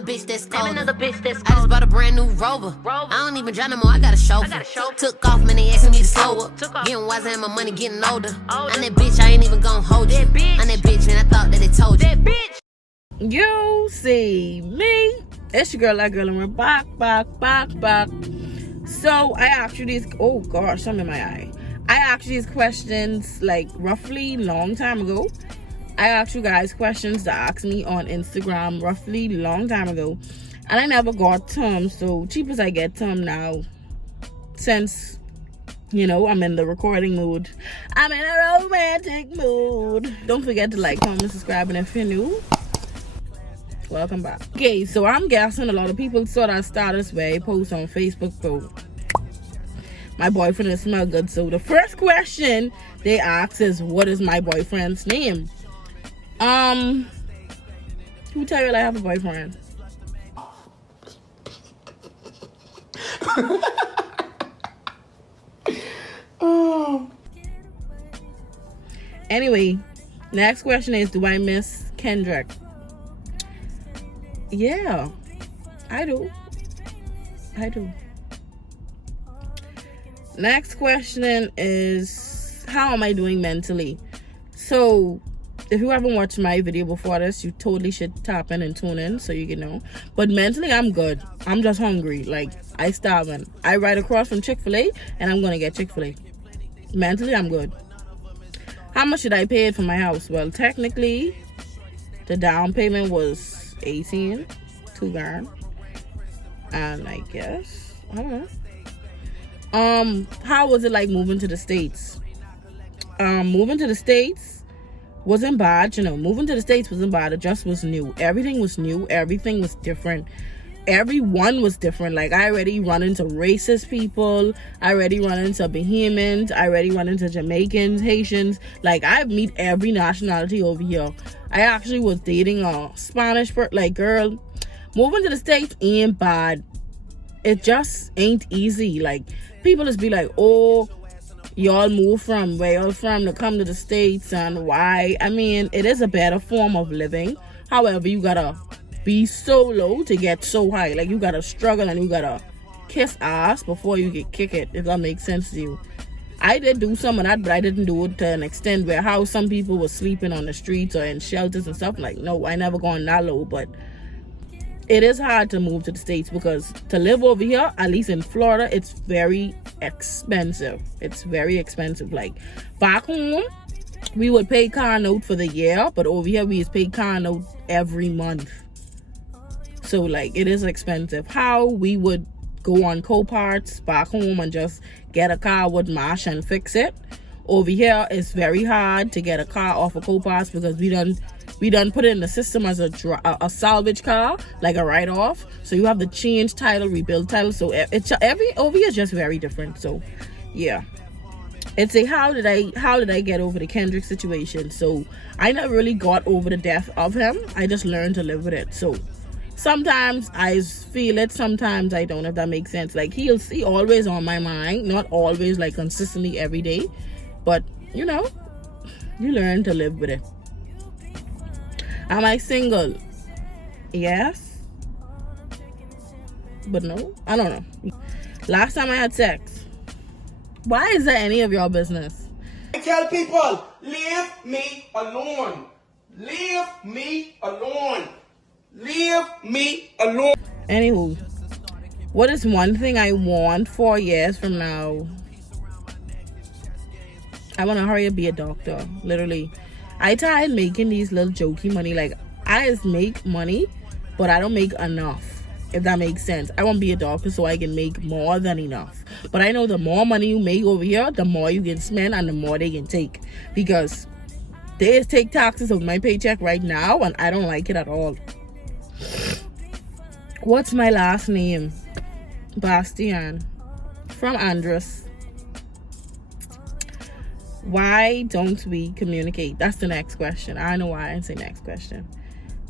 another bitch that's colder. I just bought a brand new Rover. I don't even drive no more, I got a chauffeur. Took off, man, they asking me to slow up. Getting wiser and my money getting older. I'm that bitch, I ain't even gon' hold you. I'm that bitch, and I thought that it told you. You see me. It's your girl, that girl, and we're back. So I asked you these, oh gosh, something in my eye. I asked you these questions like roughly long time ago. I asked you guys questions to ask me on Instagram roughly long time ago. And I never got them, so cheap as I get them now. Since, you know, I'm in the recording mood. I'm in a romantic mood. Don't forget to like, comment, subscribe, and if you're new, welcome back. Okay, so I'm guessing a lot of people saw that status where I post on Facebook, so my boyfriend is smell good. So the first question they ask is, what is my boyfriend's name? Who tell you I have a boyfriend? Anyway, next question is, do I miss Kendrick? Yeah, I do. Next question is, how am I doing mentally? So if you haven't watched my video before this, you totally should tap in and tune in so you can know. But mentally, I'm good. I'm just hungry. Like, I starving. I ride across from Chick-fil-A and I'm gonna get Chick-fil-A. Mentally, I'm good. How much should I pay for my house? Well, technically, the down payment was 18, $2,000. And I guess, I don't know. How was it like moving to the States? Moving to the States wasn't bad, you know. Moving to the States wasn't bad. It just was new. Everything was new. Everything was different. Everyone was different. Like, I already run into racist people. I already run into Bahamians. I already run into Jamaicans, Haitians. Like, I meet every nationality over here. I actually was dating a Spanish person. Like, girl, moving to the States ain't bad. It just ain't easy. Like, people just be like, oh, y'all move from where y'all from to come to the States, and why? I mean, it is a better form of living. However, you gotta be so low to get so high. Like, you gotta struggle and you gotta kiss ass before you get kick it, if that makes sense to you. I did do some of that, but I didn't do it to an extent where how some people were sleeping on the streets or in shelters and stuff. Like, no, I never gone that low. But it is hard to move to the States because to live over here, at least in Florida, it's very expensive. It's very expensive. Like, back home, we would pay car note for the year, but over here we just pay car note every month. So, like, it is expensive. How we would go on co-parts back home and just get a car with mash and fix it. Over here, it's very hard to get a car off of co-parts because we done put it in the system as a salvage car, like a write-off. So you have to change title, rebuild title. So it's over here is just very different. So yeah, it's a how did I get over the Kendrick situation? So I never really got over the death of him. I just learned to live with it. So sometimes I feel it, sometimes I don't, if that makes sense. Like, he always on my mind, not always like consistently every day, but you know, you learn to live with it. Am I single? Yes. But no, I don't know. Last time I had sex. Why is that any of your business? I tell people, leave me alone. Leave me alone. Leave me alone. Anywho, what is one thing I want 4 years from now? I want to hurry up be a doctor, literally. I tired making these little jokey money. Like, I just make money, but I don't make enough, if that makes sense. I want to be a doctor so I can make more than enough. But I know the more money you make over here, the more you can spend and the more they can take. Because they just take taxes of my paycheck right now, and I don't like it at all. What's my last name? Bastian. From Andres. Why don't we communicate? That's the next question. I know why I say next question.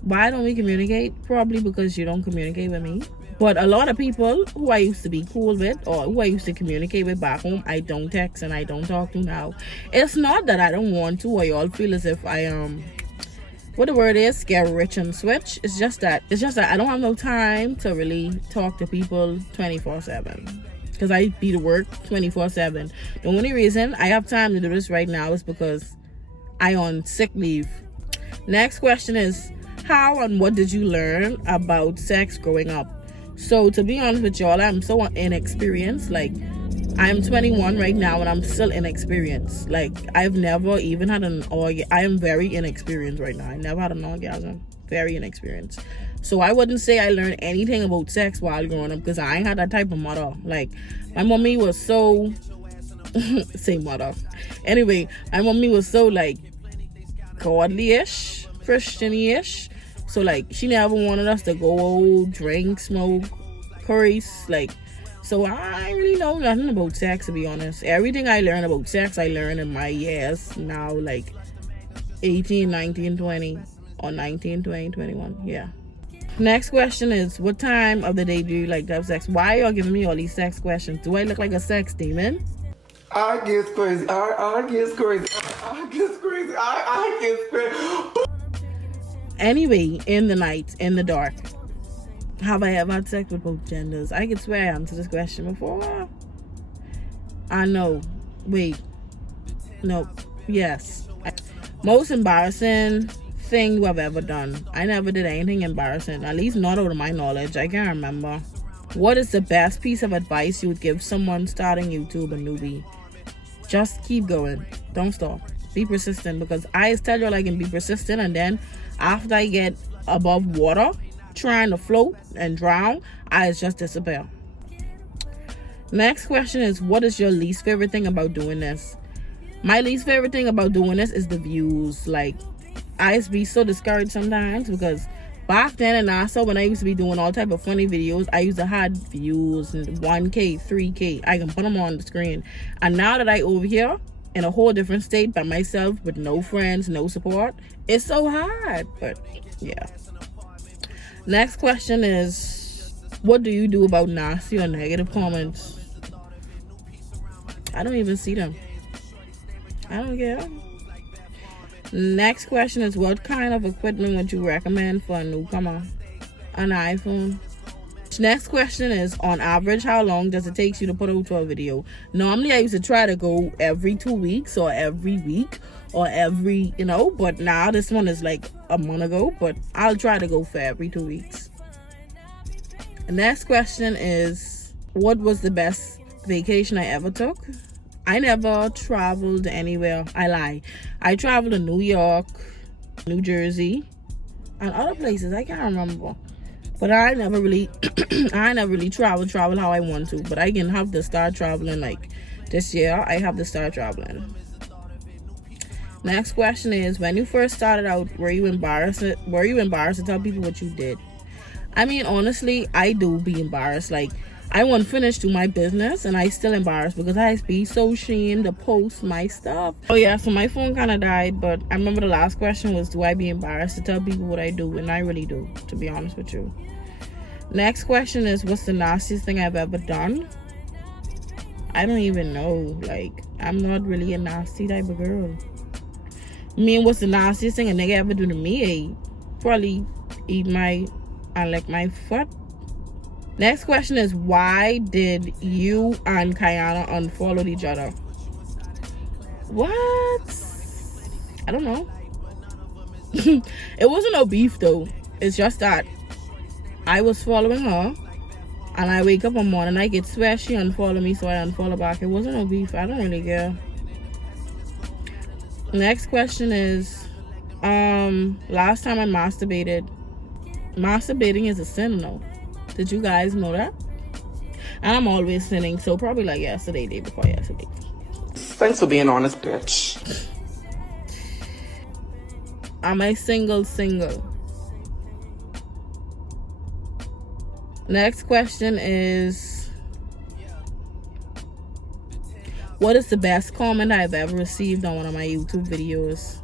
Why don't we communicate? Probably because you don't communicate with me. But a lot of people who I used to be cool with or who I used to communicate with back home, I don't text and I don't talk to now. It's not that I don't want to or y'all feel as if I what the word is, get rich and switch. It's just that I don't have no time to really talk to people 24/7 because I be to work 24/7. The only reason I have time to do this right now is because I on sick leave. Next question is, how and what did you learn about sex growing up? So to be honest with y'all, I'm so inexperienced. Like, I'm 21 right now and I'm still inexperienced. Like, I've never even had an orgasm. I am very inexperienced right now. I never had an orgasm. Very inexperienced. So I wouldn't say I learned anything about sex while growing up because I ain't had that type of mother. Like, my mommy was so say mother. Anyway, my mommy was so like godly-ish, Christian-ish. So like, she never wanted us to go out, drink, smoke, curries, like. So I really know nothing about sex, to be honest. Everything I learned about sex, I learned in my years now, like 18, 19, 20, or 19, 20, 21. Yeah. Next question is, what time of the day do you like to have sex? Why are y'all giving me all these sex questions? Do I look like a sex demon? I get crazy. I get crazy. I get crazy. I get crazy. Anyway, in the night, in the dark, have I ever had sex with both genders? I could swear I answered this question before. I know. Wait. No. Yes. Most embarrassing thing I've ever done. I never did anything embarrassing. At least not out of my knowledge. I can't remember. What is the best piece of advice you would give someone starting YouTube, a newbie? Just keep going. Don't stop. Be persistent, because I tell you I can be persistent, and then after I get above water trying to float and drown, I just disappear. Next question is, what is your least favorite thing about doing this? My least favorite thing about doing this is the views. Like, I used to be so discouraged sometimes because back then in NASA, when I used to be doing all type of funny videos, I used to have views and 1K, 3K. I can put them on the screen. And now that I over here in a whole different state by myself with no friends, no support, it's so hard. But yeah. Next question is, what do you do about nasty or negative comments? I don't even see them. I don't care. Next question is, what kind of equipment would you recommend for a newcomer? An iPhone. Next question is, on average, how long does it take you to put out a video? Normally, I used to try to go every 2 weeks or every week or every, but now this one is like a month ago, but I'll try to go for every 2 weeks. The next question is, what was the best vacation I ever took? I never traveled anywhere. I lie. I traveled to New York, New Jersey, and other places. I can't remember. But I never really travel how I want to. But I can have to start traveling like this year. I have to start traveling. Next question is, when you first started out, were you embarrassed to tell people what you did? I mean, honestly, I do be embarrassed. Like, I won't finish to my business and I still embarrassed because I be so ashamed to post my stuff. Oh yeah, so my phone kind of died, but I remember the last question was, do I be embarrassed to tell people what I do? And I really do, to be honest with you. Next question is, what's the nastiest thing I've ever done? I don't even know. Like, I'm not really a nasty type of girl. I mean, what's the nastiest thing a nigga ever do to me? Probably eat and lick my foot. Next question is, why did you and Kayana unfollow each other? What? I don't know. It wasn't no beef though. It's just that I was following her and I wake up one morning, I get sweat, she unfollow me, so I unfollow back. It wasn't no beef. I don't really care. Next question is, last time I masturbated. Masturbating is a sin, no? Did you guys know that? And I'm always sinning, so probably like yesterday, day before yesterday. Thanks for being honest, bitch. Am I single? Next question is, what is the best comment I've ever received on one of my YouTube videos?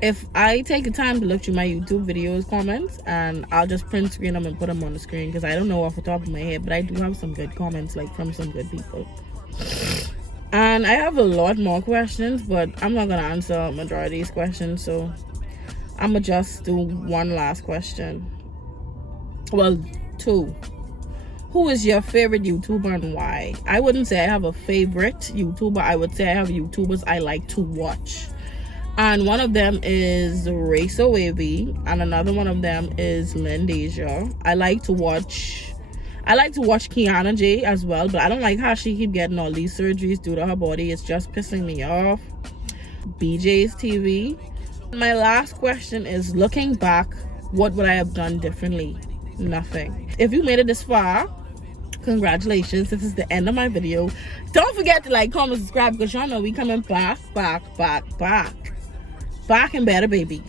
If I take the time to look through my YouTube videos comments, and I'll just print screen them and put them on the screen, because I don't know off the top of my head, but I do have some good comments, like from some good people. And I have a lot more questions, but I'm not gonna answer a majority of these questions. So I'ma just do one last question. Well, two. Who is your favorite YouTuber and why? I wouldn't say I have a favorite YouTuber. I would say I have YouTubers I like to watch. And one of them is Racer Wavy, and another one of them is Lindasia. I like to watch Kiana J as well, but I don't like how she keep getting all these surgeries due to her body. It's just pissing me off. BJ's TV. My last question is, looking back, what would I have done differently? Nothing. If you made it this far, congratulations. This is the end of my video. Don't forget to like, comment, subscribe, because y'all know we coming back and better, baby.